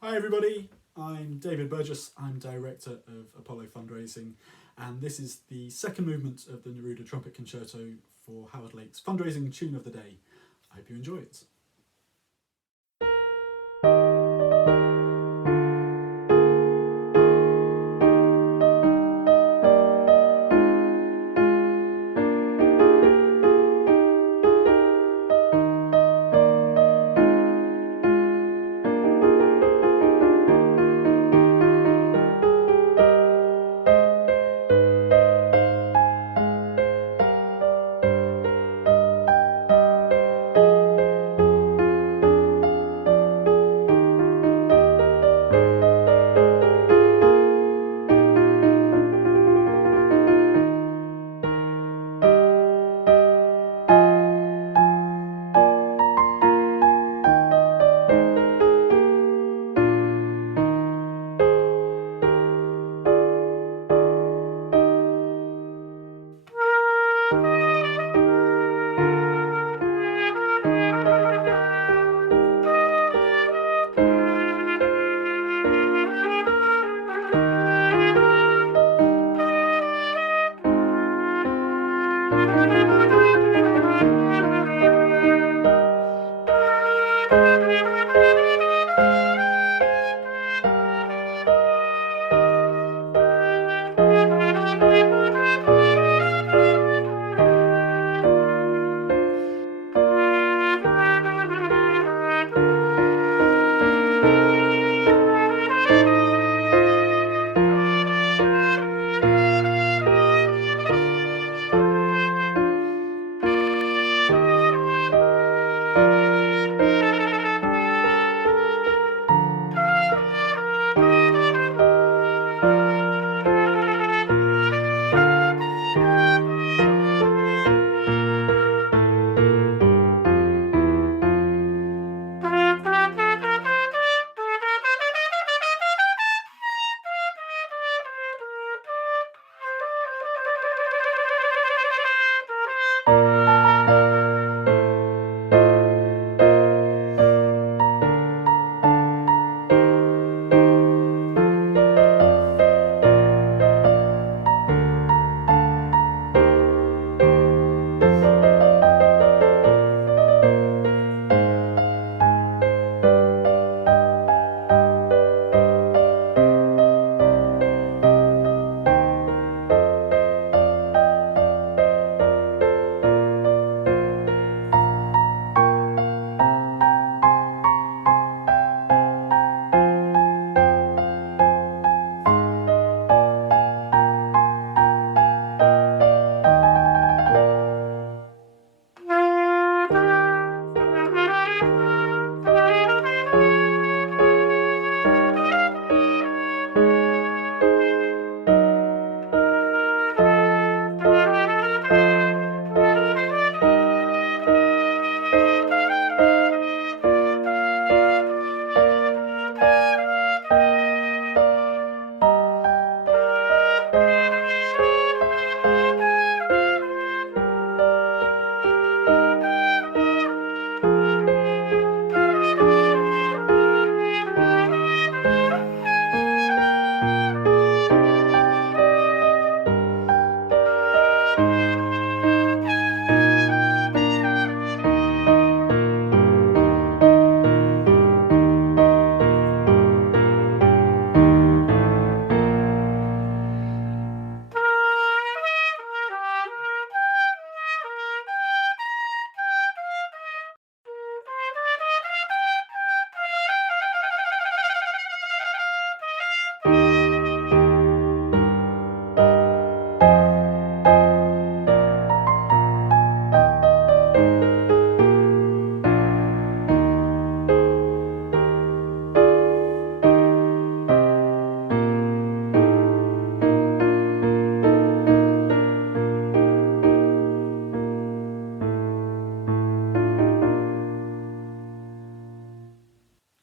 Hi everybody, I'm David Burgess, I'm Director of Apollo Fundraising, and this is the second movement of the Neruda Trumpet Concerto for Howard Lake's Fundraising Tune of the Day. I hope you enjoy it.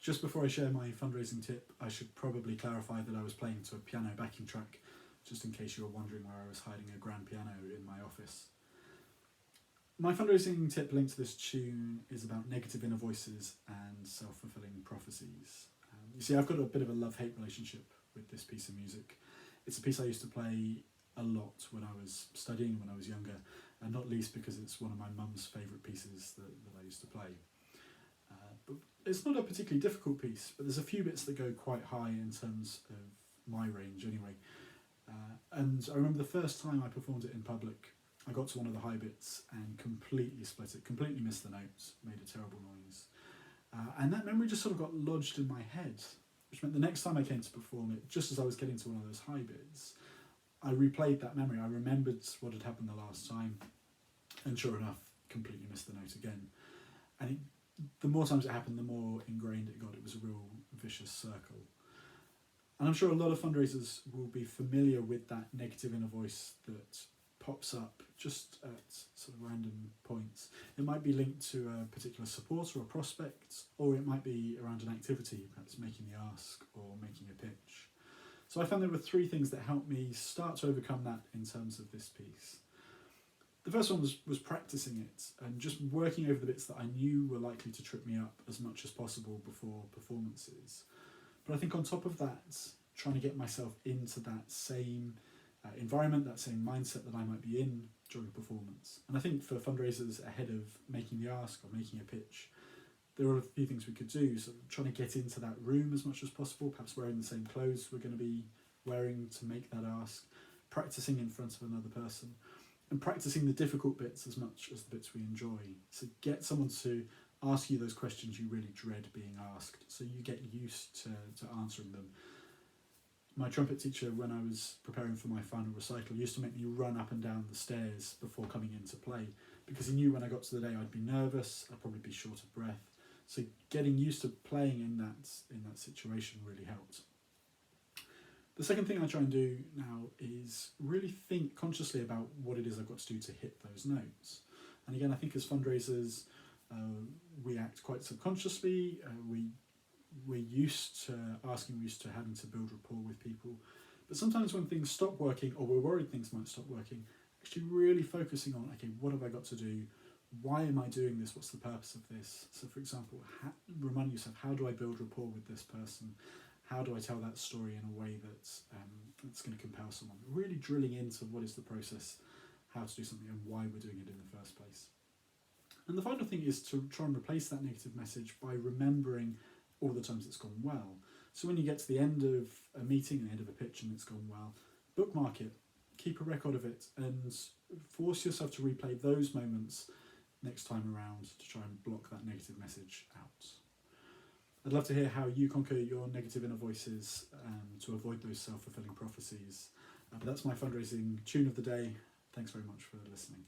Just before I share my fundraising tip, I should probably clarify that I was playing to a piano backing track, just in case you were wondering where I was hiding a grand piano in my office. My fundraising tip linked to this tune is about negative inner voices and self-fulfilling prophecies. You see, I've got a bit of a love-hate relationship with this piece of music. It's a piece I used to play a lot when I was studying, when I was younger, and not least because it's one of my mum's favourite pieces that I used to play. But it's not a particularly difficult piece, but there's a few bits that go quite high in terms of my range anyway. And I remember the first time I performed it in public, I got to one of the high bits and completely split it, completely missed the notes, made a terrible noise. And that memory just sort of got lodged in my head, which meant the next time I came to perform it, just as I was getting to one of those high bits, I replayed that memory. I remembered what had happened the last time, and sure enough, completely missed the note again. And the more times it happened, the more ingrained it got. It was a real vicious circle. And I'm sure a lot of fundraisers will be familiar with that negative inner voice that pops up just at sort of random points. It might be linked to a particular supporter or prospect, or it might be around an activity, perhaps making the ask or making a pitch. So I found there were three things that helped me start to overcome that in terms of this piece. The first one was practicing it and just working over the bits that I knew were likely to trip me up as much as possible before performances. But I think on top of that, trying to get myself into that same environment, that same mindset that I might be in during a performance. And I think for fundraisers ahead of making the ask or making a pitch, there are a few things we could do. So trying to get into that room as much as possible, perhaps wearing the same clothes we're going to be wearing to make that ask, practicing in front of another person, and practicing the difficult bits as much as the bits we enjoy. So get someone to ask you those questions you really dread being asked, so you get used to answering them. My trumpet teacher, when I was preparing for my final recital, used to make me run up and down the stairs before coming in to play, because he knew when I got to the day I'd be nervous, I'd probably be short of breath. So getting used to playing in that situation really helped. The second thing I try and do now is really think consciously about what it is I've got to do to hit those notes. And again, I think as fundraisers, we act quite subconsciously. We're used to asking, we're used to having to build rapport with people. But sometimes when things stop working, or we're worried things might stop working, actually really focusing on, okay, what have I got to do? Why am I doing this? What's the purpose of this? So for example, remind yourself, how do I build rapport with this person? How do I tell that story in a way that's going to compel someone? Really drilling into what is the process, how to do something, and why we're doing it in the first place. And the final thing is to try and replace that negative message by remembering all the times it's gone well. So when you get to the end of a meeting, the end of a pitch, and it's gone well, bookmark it, keep a record of it, and force yourself to replay those moments next time around to try and block that negative message out. I'd love to hear how you conquer your negative inner voices to avoid those self-fulfilling prophecies. But that's my fundraising tune of the day. Thanks very much for listening.